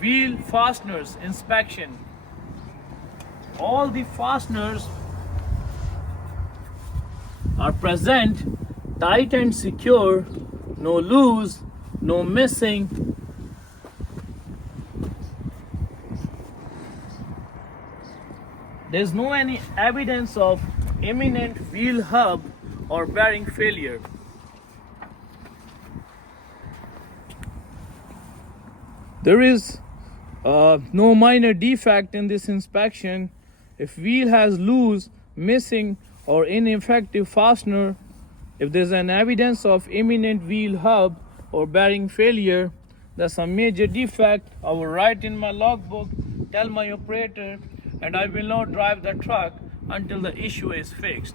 wheel fasteners inspection. All the fasteners are present, tight and secure, no loose, no missing. There is no any evidence of imminent wheel hub or bearing failure. There is no minor defect in this inspection. If wheel has loose, missing, or ineffective fastener, if there's an evidence of imminent wheel hub or bearing failure, that's a major defect. I will write in my logbook, tell my operator, and I will not drive the truck until the issue is fixed.